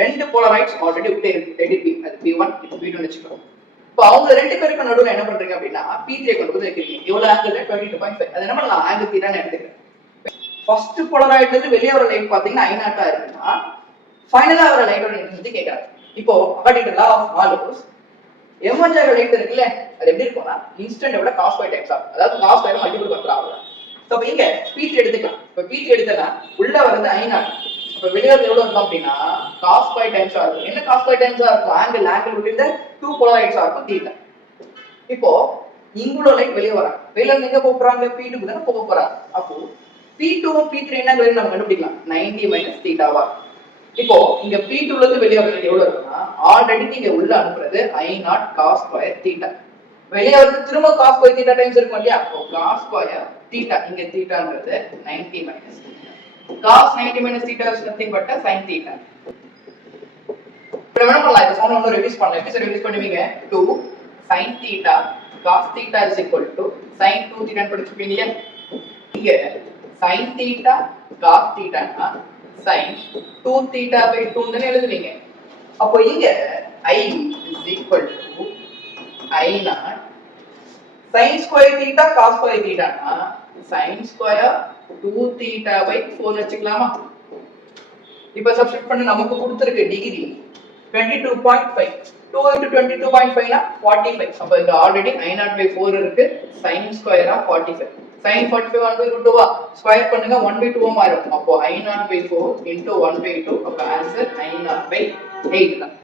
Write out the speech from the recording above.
ரெண்டு போலரைட்ஸ் ஆல்ரெடி விட்டு இருக்கு. அது P1 இது P2 வச்சுக்கலாம். இப்போ அவங்க ரெண்டு பேருக்கு நடுவில் என்ன பண்றீங்க அப்படின்னா P3 கொண்டு வந்து வைக்கிறீங்க. இவ்வளவு ஆங்கிள் 22.5. அது என்ன பண்ணலாம், ஆங்கிள் தீட்டான்னு எடுத்துக்கிறேன். ஃபர்ஸ்ட் போலராய்ட்ல இருந்து வெளியே வர லைட் பாத்தீங்கன்னா I0 இருக்குன்னா ஃபைனலா வர லைட்டோட இன்டென்சிட்டி கேட்கறாங்க. இப்போ according to law of Malus M1 light இருக்குல்ல, அது எப்படி இருக்கும்னா இன்ஸ்டன்ட் விட cos π டைம்ஸ் ஆகும். அதாவது cos π மல்டிபிள் பண்றா ஆகும். சோ இப்போ இங்க P3 எடுத்துக்கலாம். இப்போ P3 எடுத்தனா உள்ள வரது I0. இப்போ வெளிய வரது எவ்வளவு இருக்கும் அப்படினா cos π டைம்ஸ் ஆகும். என்ன cos π டைம்ஸ் ஆகும்? ஆங்கிள் விட்டு டூ போலரைட்ஸ் ஆகும் தீட்டா. இப்போ இங்குள்ள லைட் வெளிய வராங்க. வெளிய வந்து எங்க போறாங்க? P2 க்கு தான போறாங்க. அப்போ P2 P3 என்னங்கறது நம்ம கண்டுபிடிக்கலாம். 90 - தீட்டாவா. இப்போ இங்க P2 ல இருந்து வெளிய வரது எவ்வளவு இருக்குன்னா ஆல்ரெடி நீங்க உள்ள அனுப்புறது I0 cos ஸ்கொயர் தீட்டா. வெளிய வந்து திரும்ப cos ஸ்கொயர் தீட்டா டைம்ஸ் இருக்கும் இல்லையா? அப்போ cos ஸ்கொயர் தீட்டா, இங்க தீட்டான்றது 90 - cos 90 - theta is nothing but sin theta. இப்போ என்ன பண்ணலாம்? இந்த ஃபார்முலா வந்து ரிவைஸ் பண்ணலாம். எப்படி ரிவைஸ் பண்ணுவீங்க? 2 sin theta cos theta is equal to sin 2 theta படிச்சிருப்பீங்க இல்லையா? இங்க sin theta cos தீட்டானா sin 2 theta by 2 ன்னு எழுதுவீங்க. அப்போ இங்க I is equal to I0 sin square theta cos square theta னா sin square 2 theta by 4 வச்சுக்கலாமா? இப்போ சப்ஸ்டிட்யூட் பண்ணி நமக்கு கொடுத்திருக்க டிகிரி 22.5. 2 into 22.5 னா 45. அப்ப இங்க ஆல்ரெடி I0 by 4 இருக்கு. sin square ஆ 45. sin 45 1/2 ஸ்கொயர் பண்ணுங்க 1/2 மாறும். அப்போ I0 by 4 into 1/2 அப்ப ஆன்சர் I0 by 8 தான்.